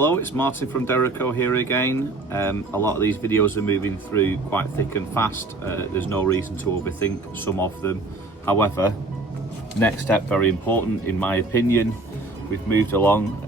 Hello, it's Martin from Derraco here again. A lot of these videos are moving through quite thick and fast. There's no reason to overthink some of them. However, next step, very important in my opinion. We've moved along.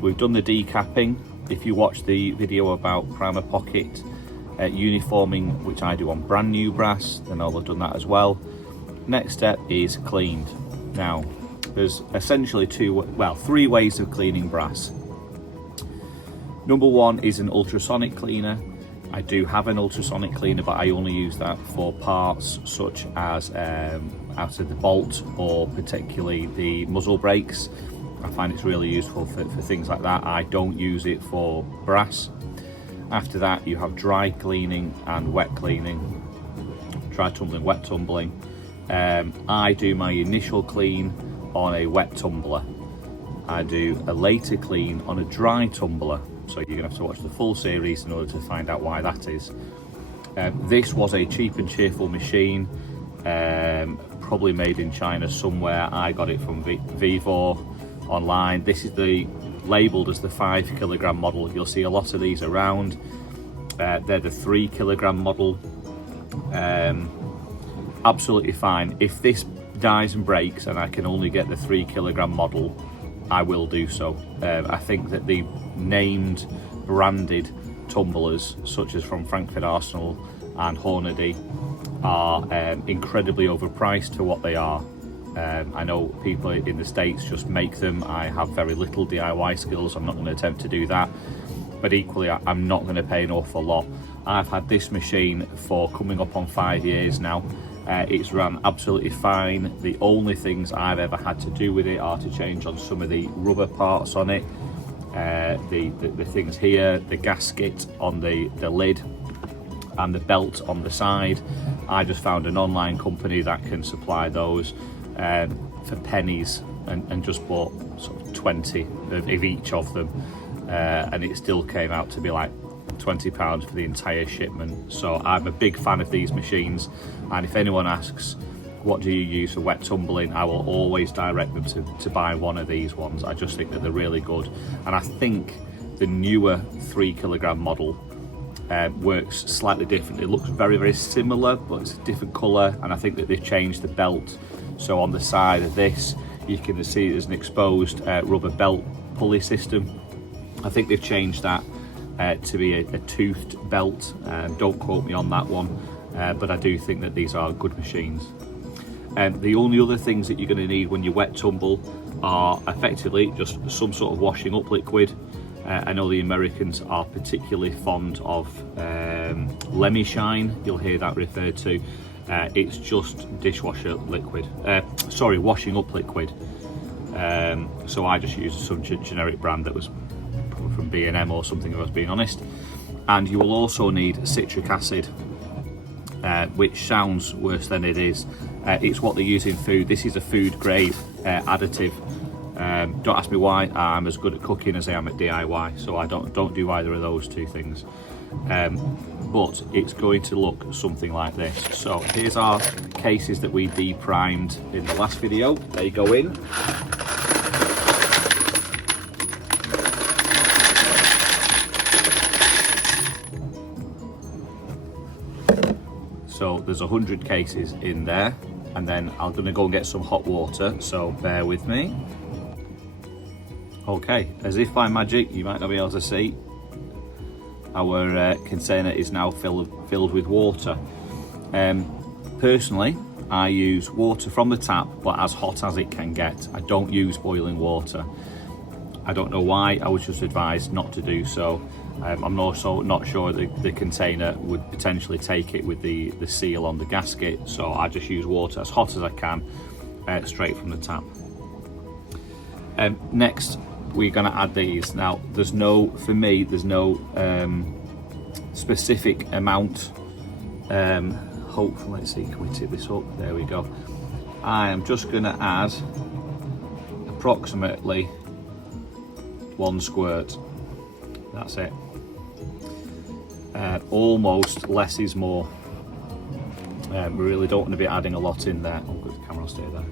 We've done the decapping. If you watch the video about primer pocket uniforming, which I do on brand new brass, then I'll have done that as well. Next step is cleaned. Now, there's essentially three ways of cleaning brass. Number one is an ultrasonic cleaner. I do have an ultrasonic cleaner, but I only use that for parts such as out of the bolt or particularly the muzzle brakes. I find it's really useful for things like that. I don't use it for brass. After that, you have dry cleaning and wet cleaning. Dry tumbling, wet tumbling. I do my initial clean on a wet tumbler. I do a later clean on a dry tumbler. So you're gonna have to watch the full series in order to find out why that is. This was a cheap and cheerful machine, probably made in China somewhere. I got it from Vivo online. This is labelled as the 5 kilogram model. You'll see a lot of these around. They're the 3 kilogram model. Absolutely fine. If this dies and breaks and I can only get the 3 kilogram model, I will do so. I think that the named branded tumblers, such as from Frankfurt Arsenal and Hornady, are incredibly overpriced for what they are. I know people in the States just make them. I have very little DIY skills. I'm not going to attempt to do that. But equally, I'm not going to pay an awful lot. I've had this machine for coming up on 5 years now. It's run absolutely fine. The only things I've ever had to do with it are to change on some of the rubber parts on it, the things here, the gasket on the lid and the belt on the side. I just found an online company that can supply those for pennies and just bought sort of 20 of each of them, and it still came out to be like £20 for the entire shipment. So I'm a big fan of these machines, and if anyone asks what do you use for wet tumbling, I will always direct them to buy one of these ones. I just think that they're really good, and I think the newer 3 kilogram model works slightly different. It looks very similar, but it's a different colour, and I think that they've changed the belt. So on the side of this you can see there's an exposed rubber belt pulley system. I think they've changed that to be a toothed belt. Don't quote me on that one, but I do think that these are good machines. The only other things that you're going to need when you wet tumble are effectively just some sort of washing up liquid. I know the Americans are particularly fond of Lemmy Shine. You'll hear that referred to. It's just dishwasher liquid, washing up liquid. So I just used some generic brand that was from B&M or something, if I was being honest. And you will also need citric acid, which sounds worse than it is. It's what they use in food. This is a food grade additive. Don't ask me why. I'm as good at cooking as I am at DIY, so I don't do either of those two things. But it's going to look something like this. So here's our cases that we de-primed in the last video. They go in. So there's 100 cases in there, and then I'm going to go and get some hot water, so bear with me. Okay, as if by magic, you might not be able to see, our container is now filled with water. Personally, I use water from the tap, but as hot as it can get. I don't use boiling water. I don't know why. I was just advised not to do so. I'm also not sure the container would potentially take it with the seal on the gasket, so I just use water as hot as I can, straight from the tap. Next, we're going to add these. Now, there's no specific amount. Hopefully, let's see, can we tip this up? There we go. I am just going to add approximately 1 squirt. That's it. Almost less is more. We really don't want to be adding a lot in there. Oh, good, the camera will stay there.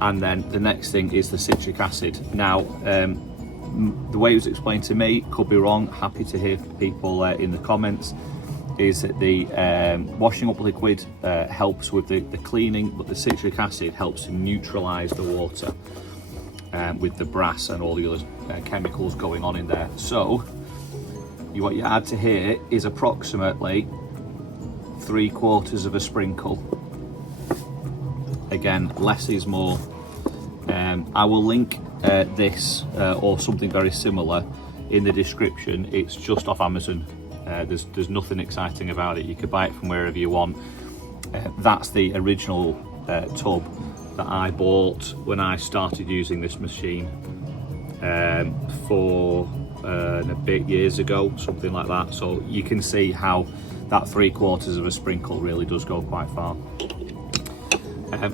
And then the next thing is the citric acid. Now, the way it was explained to me, could be wrong, happy to hear people in the comments, is that the washing up liquid helps with the cleaning, but the citric acid helps to neutralise the water with the brass and all the other chemicals going on in there. So what you add to here is approximately 3/4 of a sprinkle. Again, less is more. I will link this or something very similar in the description. It's just off Amazon. There's nothing exciting about it. You could buy it from wherever you want. That's the original tub that I bought when I started using this machine 4 and a bit years ago, something like that. So you can see how that 3/4 of a sprinkle really does go quite far.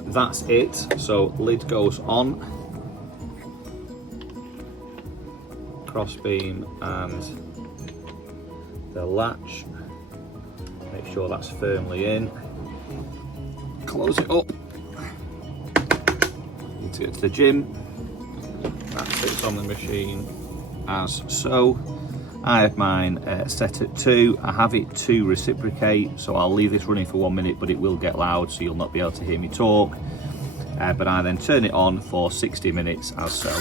That's it. So lid goes on, cross beam and the latch. Make sure that's firmly in. Close it up. Need to get to the gym. That sits on the machine as so. I have mine set at 2. I have it to reciprocate, so I'll leave this running for 1 minute, but it will get loud, so you'll not be able to hear me talk. But I then turn it on for 60 minutes as so.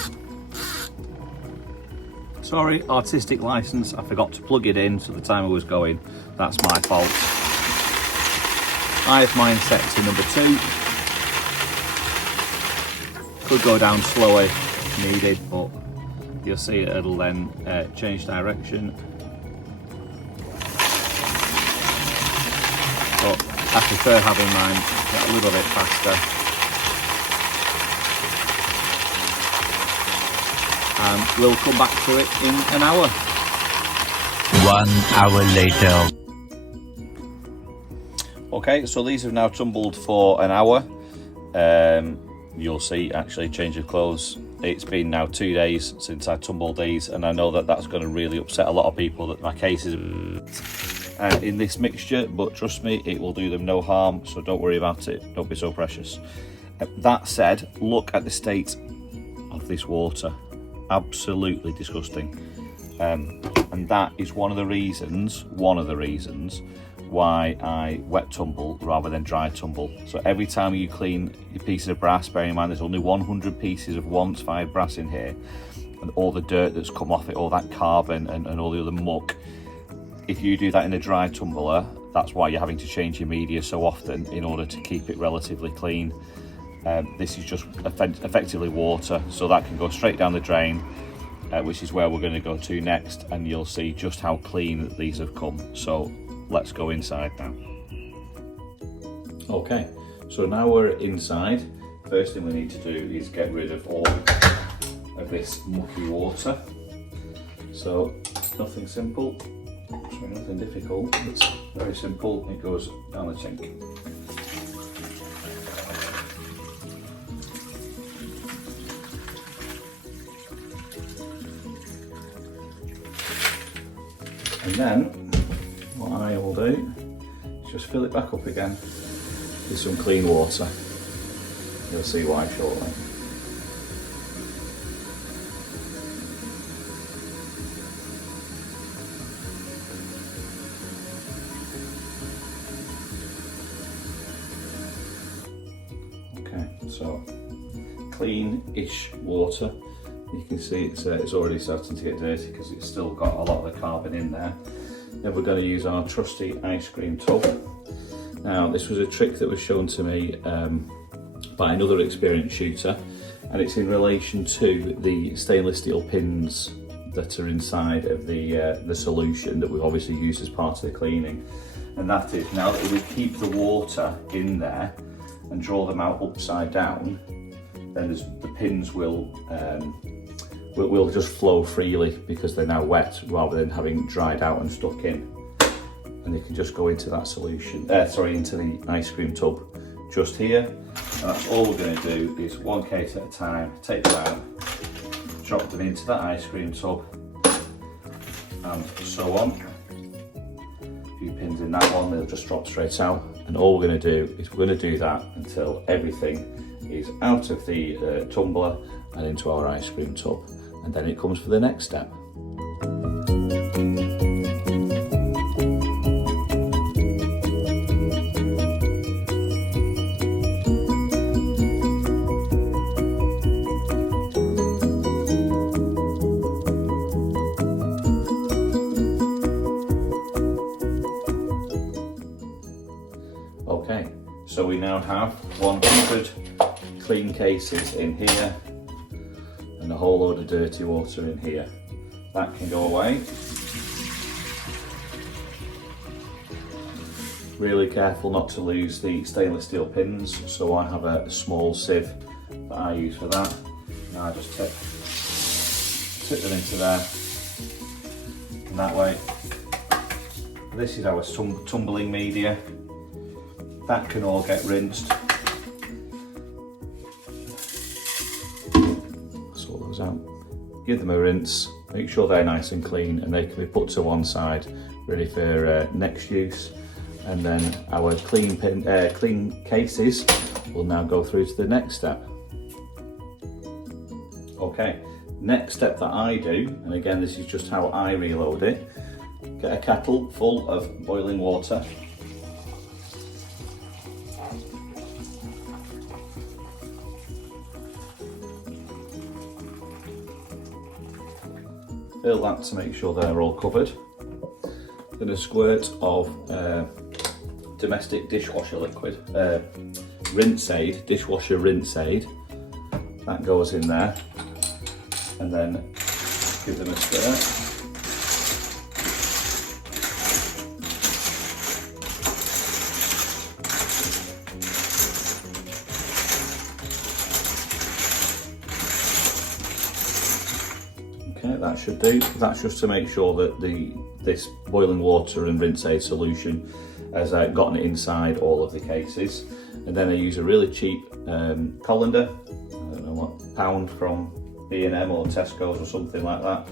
Sorry, artistic license, I forgot to plug it in, so the timer was going. That's my fault. I have mine set to number 2. Could go down slower if needed, but you'll see it'll then change direction. But I prefer having mine get a little bit faster. And we'll come back to it in an hour. 1 hour later. Okay, so these have now tumbled for an hour. You'll see actually change of clothes. It's been now 2 days since I tumbled these, and I know that that's going to really upset a lot of people that my case is in this mixture, but trust me, it will do them no harm, so don't worry about it. Don't be so precious. That said, look at the state of this water. Absolutely disgusting. And that is one of the reasons why I wet tumble rather than dry tumble. So every time you clean your pieces of brass, bearing in mind there's only 100 pieces of once fired brass in here, and all the dirt that's come off it, all that carbon and all the other muck, if you do that in a dry tumbler, that's why you're having to change your media so often in order to keep it relatively clean. This is just effectively water, so that can go straight down the drain, which is where we're going to go to next, and you'll see just how clean these have come. So let's go inside now. Okay, so now we're inside. First thing we need to do is get rid of all of this mucky water. So nothing simple, nothing difficult, it's very simple. It goes down the sink. And then what I will do is just fill it back up again with some clean water. You'll see why shortly. Okay, so clean-ish water. You can see it's already starting to get dirty because it's still got a lot of the carbon in there. Then we're going to use our trusty ice cream tub. Now, this was a trick that was shown to me by another experienced shooter, and it's in relation to the stainless steel pins that are inside of the solution that we've obviously used as part of the cleaning. And that is, now that we keep the water in there and draw them out upside down, then the pins will just flow freely because they're now wet rather than having dried out and stuck in. And they can just go into that solution, into the ice cream tub just here. And that's all we're going to do is one case at a time, take them out, drop them into that ice cream tub, and so on. A few pins in that one, they'll just drop straight out. And all we're going to do is we're going to do that until everything is out of the tumbler and into our ice cream tub. and then it comes for the next step. Okay, so we now have 100 clean cases in here and a whole load of dirty water in here. That can go away. Really careful not to lose the stainless steel pins, so I have a small sieve that I use for that. Now I just tip them into there, and that way. This is our tumbling media. That can all get rinsed. Sort those out. Give them a rinse, make sure they're nice and clean, and they can be put to one side, ready for next use. And then our clean cases will now go through to the next step. Okay, next step that I do, and again this is just how I reload it, get a kettle full of boiling water. Fill that to make sure they're all covered. Then a squirt of domestic dishwasher liquid, rinse aid, dishwasher rinse aid. That goes in there, and then give them a stir. Okay, that should do. That's just to make sure that this boiling water and rinse aid solution has gotten inside all of the cases. And then I use a really cheap colander, I don't know what, pound from B&M or Tesco's or something like that,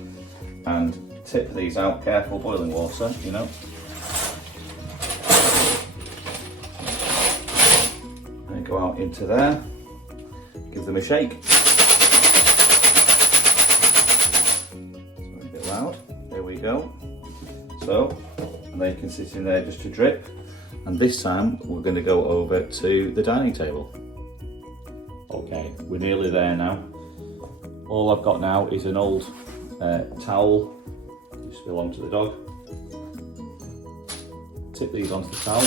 and tip these out. Careful, boiling water, you know. And go out into there, give them a shake. There we go. So, and they can sit in there just to drip. And this time we're going to go over to the dining table. Okay, we're nearly there now. All I've got now is an old towel. Used to belong to the dog. Tip these onto the towel.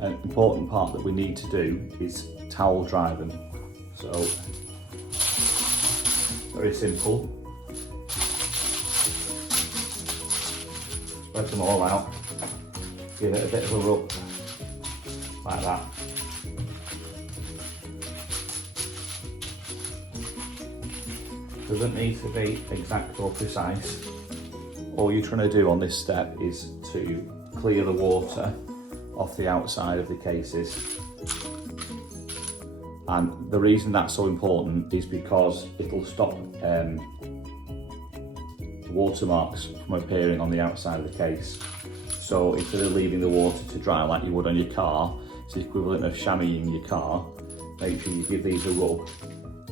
An important part that we need to do is towel dry them. So, very simple. Spread them all out. Give it a bit of a rub, like that. Doesn't need to be exact or precise. All you're trying to do on this step is to clear the water off the outside of the cases. And the reason that's so important is because it'll stop watermarks from appearing on the outside of the case. So instead of leaving the water to dry like you would on your car, it's the equivalent of chamoising your car, make sure you give these a rub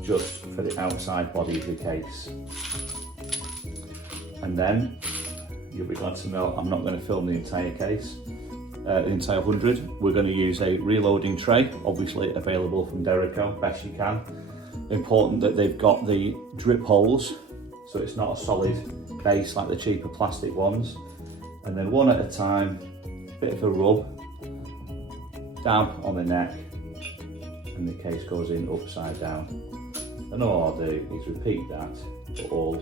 just for the outside body of the case. And then you'll be glad to know I'm not going to film the entire case, the entire 100. We're going to use a reloading tray, obviously available from Derraco, best you can. Important that they've got the drip holes, so it's not a solid base like the cheaper plastic ones. And then one at a time, bit of a rub, down on the neck, and the case goes in upside down. And all I'll do is repeat that for all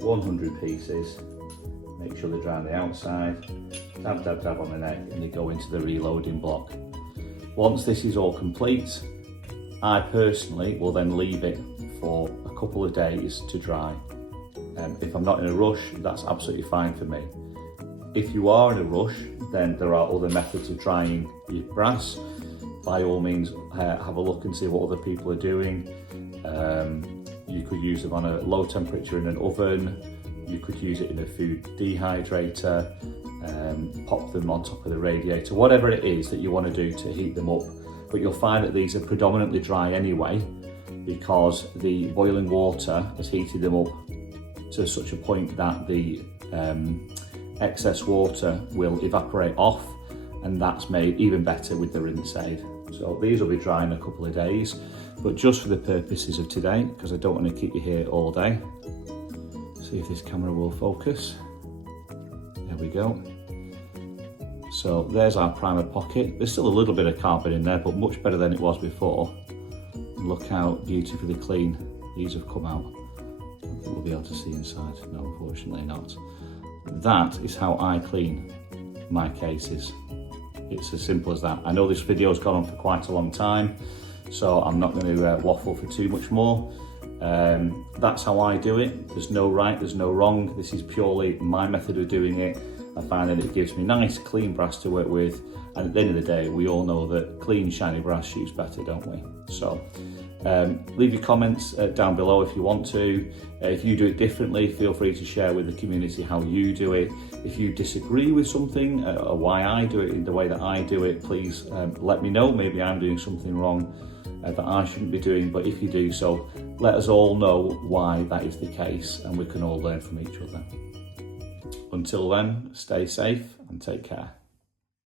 100 pieces. Make sure they dry on the outside, dab, dab, dab on the neck, and they go into the reloading block. Once this is all complete, I personally will then leave it for a couple of days to dry. If I'm not in a rush, that's absolutely fine for me. If you are in a rush, then there are other methods of drying your brass. By all means, have a look and see what other people are doing. You could use them on a low temperature in an oven. You could use it in a food dehydrator, pop them on top of the radiator, whatever it is that you want to do to heat them up. But you'll find that these are predominantly dry anyway, because the boiling water has heated them up to such a point that the excess water will evaporate off, and that's made even better with the rinse aid. So these will be dry in a couple of days, but just for the purposes of today, because I don't want to keep you here all day. See if this camera will focus. There we go. So there's our primer pocket. There's still a little bit of carbon in there, but much better than it was before. Look how beautifully clean these have come out. I don't think we'll be able to see inside. No, unfortunately not. That is how I clean my cases. It's as simple as that. I know this video's gone on for quite a long time, so I'm not going to waffle for too much more. That's how I do it. There's no right, there's no wrong. This is purely my method of doing it. I find that it gives me nice, clean brass to work with. And at the end of the day, we all know that clean, shiny brass shoots better, don't we? So leave your comments down below if you want to. If you do it differently, feel free to share with the community how you do it. If you disagree with something or why I do it in the way that I do it, please let me know. Maybe I'm doing something wrong that I shouldn't be doing, but if you do so, let us all know why that is the case, and we can all learn from each other. Until then, stay safe and take care.